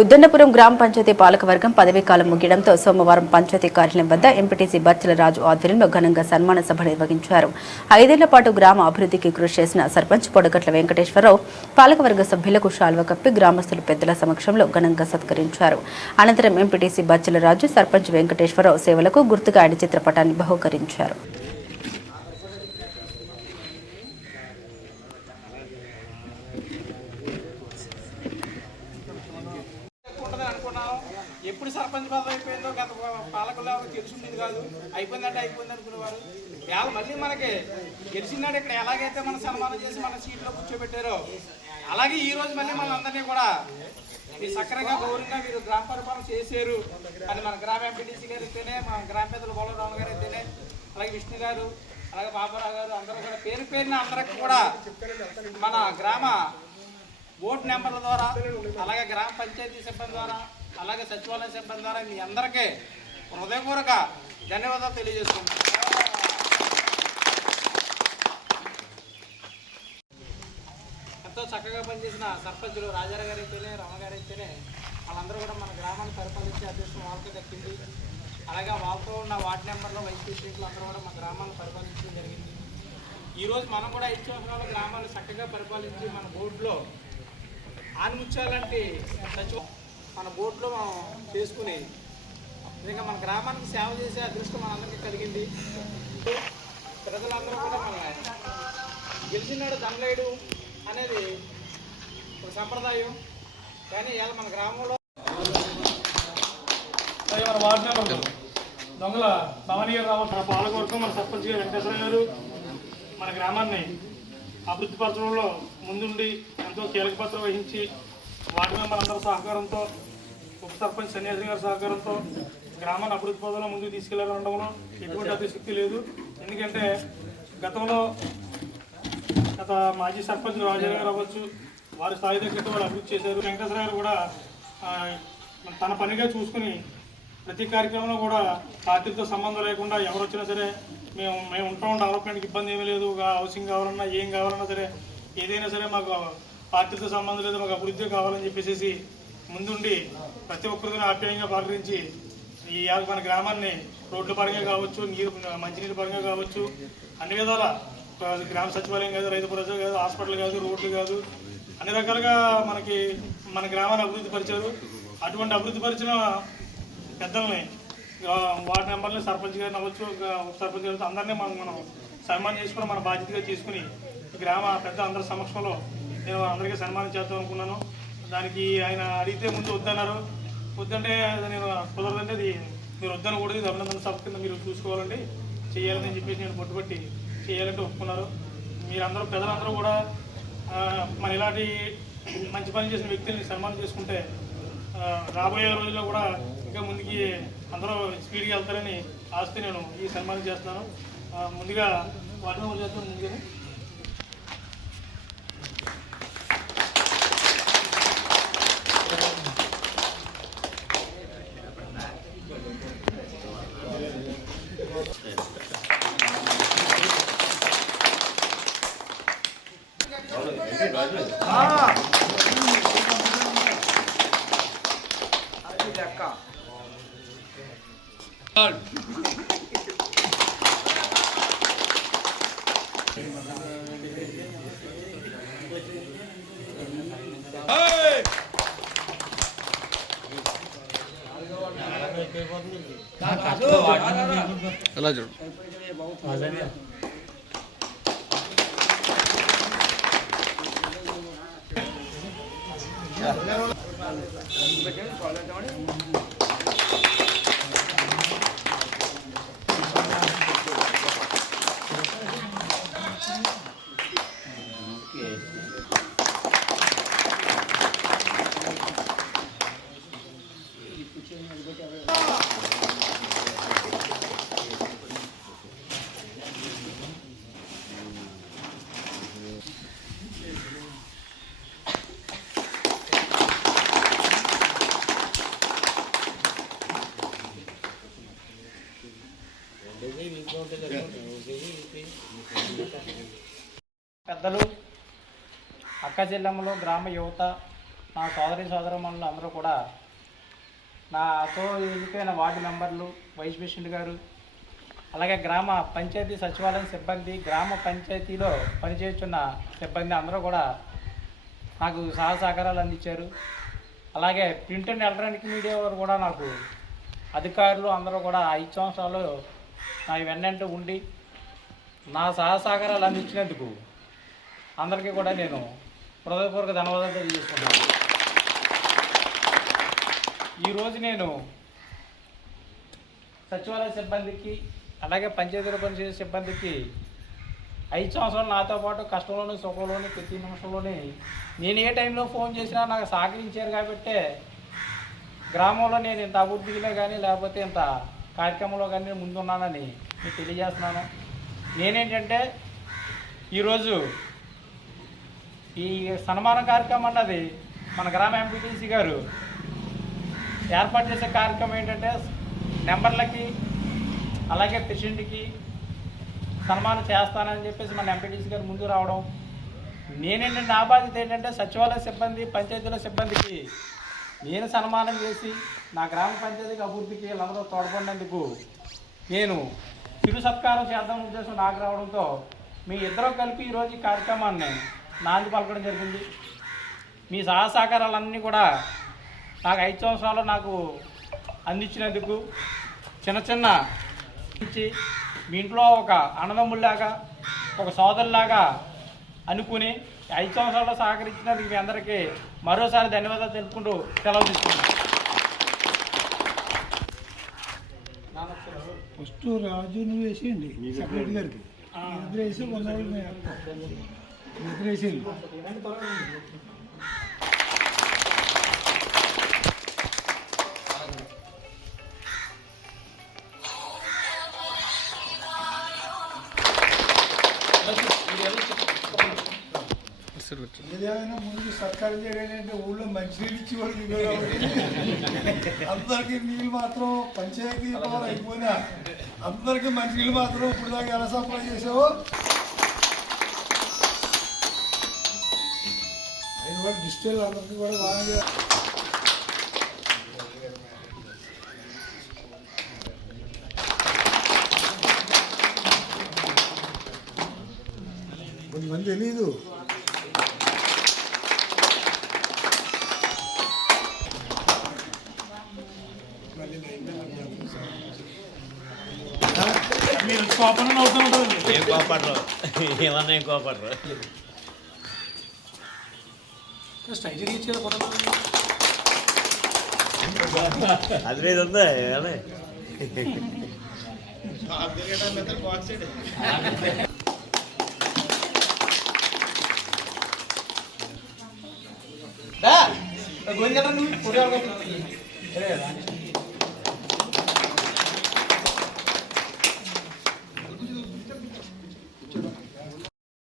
ఉద్దన్నపురం గ్రామ పంచాయతీ పాలకవర్గం పదవీ కాలం ముగియడంతో సోమవారం పంచాయతీ కార్యాలయం వద్ద ఎంపీటీసీ బచ్చల రాజు ఆధ్వర్యంలో ఘనంగా సన్మాన సభ నిర్వహించారు. 5 ఏళ్ల పాటు గ్రామ అభివృద్ధికి కృషి చేసిన సర్పంచ్ పొడగట్ల వెంకటేశ్వరరావు పాలకవర్గ సభ్యులకు శాల్వా కప్పి గ్రామస్తులు పెద్దల సమక్షంలో ఘనంగా సత్కరించారు. అనంతరం ఎంపీటీసీ బచ్చల రాజు సర్పంచ్ వెంకటేశ్వరరావు సేవలకు గుర్తుగా ఆయన చిత్రపటాన్ని బహూకరించారు. ఎప్పుడు సర్పంచ్ పదవి అయిపోయిందో గత పాలకుల్లో తెలిసింది కాదు. అయిపోయిందంటే అయిపోయింది అనుకునేవారు. వేళ మళ్ళీ మనకి గెలిచినాడు ఇక్కడ ఎలాగైతే మనం సన్మానం చేసి మన సీట్లో కూర్చోబెట్టారో అలాగే ఈ రోజు మళ్ళీ మన అందరినీ కూడా మీరు సక్రంగా గౌరవంగా మీరు గ్రామ పరిపాలన చేశారు అని మన గ్రామ ఎంపీటీసీ గారు అయితేనే, మన గ్రామ పెద్దలు బోలరావు గారు అయితేనే, అలాగే విష్ణు గారు, అలాగే బాబారావు గారు అందరూ కూడా పేరు పేరున అందరికి కూడా మన గ్రామ బోర్డు నెంబర్ల ద్వారా, అలాగే గ్రామ పంచాయతీ సిబ్బంది ద్వారా, అలాగే సచివాలయ సిబ్బంది ద్వారా మీ అందరికీ హృదయపూర్వక ధన్యవాదాలు తెలియజేసుకుంటాం. ఎంతో చక్కగా పనిచేసిన సర్పంచులు రాజారావు గారు అయితేనే, రమ గారు అయితేనే వాళ్ళందరూ కూడా మన గ్రామాన్ని పరిపాలించే అదృష్టం వాళ్ళకి దక్కింది. అలాగే వాళ్ళతో ఉన్న వార్డు నెంబర్లో వైస్ ప్రెసిడెంట్లు అందరూ కూడా మన గ్రామాన్ని పరిపాలించడం జరిగింది. ఈరోజు మనం కూడా 5 సంవత్సరాల గ్రామాన్ని చక్కగా పరిపాలించి మన బోర్డులో ఆనిముత్యాలంటే మన బోర్డులో మనం చేసుకుని ఇంకా మన గ్రామానికి సేవ చేసే అదృష్టం మనందరికీ కలిగింది. ప్రజలందరూ కూడా మన గెలిచినాడు దండలేడు అనేది ఒక సంప్రదాయం. కానీ ఇవాళ మన గ్రామంలో మన వార్డు నెంబర్ దొంగల భవానీ గారు రావాలి, మన పాలకవర్గం, మన సర్పంచ్ గారు వెంకటేశ్వర గారు మన గ్రామాన్ని అభివృద్ధిపరచడంలో ముందుండి ఎంతో కీలక పాత్ర వహించి వార్డు మెంబర్ అందరూ సహకారంతో, ఉప సర్పంచ్ సన్యాసి గారి సహకారంతో గ్రామాన్ని అభివృద్ధి పదంలో ముందుకు తీసుకెళ్లాలనడంలో ఎటువంటి అతిశక్తి లేదు. ఎందుకంటే గతంలో గత మాజీ సర్పంచ్ రాజా గారు అవ్వచ్చు, వారి స్థాయి దగ్గర వాళ్ళు అభివృద్ధి చేశారు. వెంకటేశ్వర గారు కూడా తన పనిగా చూసుకుని ప్రతి కార్యక్రమంలో కూడా పార్టీలతో సంబంధం లేకుండా ఎవరు వచ్చినా సరే మేము ఉంటాం, డెవలప్మెంట్కి ఇబ్బంది ఏమీ లేదు, హౌసింగ్ కావాలన్నా ఏం కావాలన్నా సరే ఏదైనా సరే మాకు పార్టీలతో సంబంధం లేదు, మాకు అభివృద్ధి కావాలని చెప్పేసి ముందుండి ప్రతి ఒక్కరిని ఆప్యాయంగా పలకరించి ఈ మన గ్రామాన్ని రోడ్ల పరంగా కావచ్చు, మంచినీటి పరంగా కావచ్చు, అన్ని విధాల గ్రామ సచివాలయం కాదు, రైతు భరోసా కాదు, హాస్పిటల్ కాదు, రోడ్లు కాదు, అన్ని రకాలుగా మన గ్రామాన్ని అభివృద్ధి పరిచారు. అటువంటి అభివృద్ధి పరిచిన పెద్దల్ని వార్డు మెంబర్ని, సర్పంచ్ గారిని అవ్వచ్చు, ఉప సర్పంచ్ గారితో అందరినీ మనం సన్మానం చేసుకుని మన బాధ్యతగా తీసుకుని గ్రామ పెద్ద అందరి సమక్షంలో నేను అందరికీ సన్మానం చేద్దాం అనుకున్నాను. దానికి ఆయన అడిగితే ముందు వద్దన్నారు. వద్దంటే నేను కుదరదంటే అది మీరు వద్దనకూడదు, ఇది అభినందన సభ కింద మీరు చూసుకోవాలండి, చేయాలని చెప్పేసి నేను పట్టుబట్టి చేయాలంటే ఒప్పుకున్నారు. మీరందరూ పెద్దలందరూ కూడా మన ఇలాంటి మంచి పని చేసిన వ్యక్తుల్ని సన్మానం చేసుకుంటే రాబోయే రోజుల్లో కూడా ఇంకా ముందుకి అందరూ స్పీడ్గా వెళ్తారని ఆస్తి నేను ఈ సన్మానం చేస్తున్నాను. ముందుగా వాటి చేస్తాను. ముందుగానే ఎలా చూడు పెద్దలు, అక్క చెల్లెమ్మలు, గ్రామ యువత, నా సోదరమణులు అందరూ కూడా నాతో ఎన్నికైన వార్డు మెంబర్లు, వైస్ ప్రెసిడెంట్ గారు, అలాగే గ్రామ పంచాయతీ సచివాలయం సిబ్బంది, గ్రామ పంచాయతీలో పనిచేస్తున్న సిబ్బంది అందరూ కూడా నాకు సహకారాలు అందించారు. అలాగే ప్రింట్ అండ్ ఎలక్ట్రానిక్ మీడియా వారు కూడా నాకు అధికారులు అందరూ కూడా 5 సంవత్సరాలు నా వెన్నంటూ ఉండి నా సహకారాలు అందించినందుకు అందరికీ కూడా నేను హృదయపూర్వక ధన్యవాదాలు తెలియజేస్తున్నాను. ఈరోజు నేను సచివాలయ సిబ్బందికి అలాగే పంచాయతీలో పనిచేసే సిబ్బందికి 5 సంవత్సరాలు నాతో పాటు కష్టంలోని సుఖంలోని ప్రతి నిమిషంలోని నేను ఏ టైంలో ఫోన్ చేసినా నాకు సహకరించారు కాబట్టి గ్రామంలో నేను ఇంత అభివృద్ధిలో కానీ లేకపోతే ఇంత కార్యక్రమంలో కానీ ముందున్నానని మీకు తెలియజేస్తున్నాను. నేనేంటంటే ఈరోజు ఈ సన్మాన కార్యక్రమం అన్నది మన గ్రామ ఎంపీటీసీ గారు ఏర్పాటు చేసే కార్యక్రమం ఏంటంటే నెంబర్లకి అలాగే పేషెంట్కి సన్మానం చేస్తానని చెప్పేసి మన ఎంపీటీసీ గారు ముందు రావడం, నేనేంటంటే నా బాధ్యత ఏంటంటే సచివాలయ సిబ్బంది, పంచాయతీల సిబ్బందికి నేను సన్మానం చేసి నా గ్రామ పంచాయతీకి అభివృద్ధికి వీళ్ళందరూ తోడ్పడినందుకు నేను చిరు సత్కారం చేద్దాం ఉద్దేశం నాకు రావడంతో మీ ఇద్దరు కలిపి ఈరోజు ఈ కార్యక్రమాన్ని నాంది పలకడం జరిగింది. మీ సహకారాలన్నీ కూడా నాకు 5 సంవత్సరాలు నాకు అందించినందుకు చిన్న ఇచ్చి మీ ఇంట్లో ఒక అన్నదమ్ముల్లాగా ఒక సోదరులాగా అనుకుని 5 సంవత్సరాల్లో సహకరించినందుకు మీ అందరికీ మరోసారి ధన్యవాదాలు తెలుపుకుంటూ సెలవు తీసుకున్నాను. ఫస్ట్ రాజు నువ్వు వేసేయండి సెక్రటరీ గారికి ఇద్దరు వేసి 100 రోజులు ఇద్దరు వేసేయండి. ఏదేమైనా ముందు సత్కారం చేయడం ఊళ్ళో మంచినీళ్ళు ఇచ్చేవాళ్ళు అందరికీ నీళ్ళు మాత్రం పంచాయతీ అయిపోయినా అందరికీ మంచినీళ్ళు మాత్రం ఇప్పుడు దాకా ఎలా సప్లై చేసావో ఆయన కూడా డిజిటల్ అందరికీ కూడా బాగా కొంతమంది తెలీదు. మీరు కోపం అవుతూ ఉంటుంది. ఏం కోపడరు, ఏమన్నా ఏం కోపడరు. స్ట్రైజర్ ఇచ్చేది అది మీద ఉందా అదే గోవింద్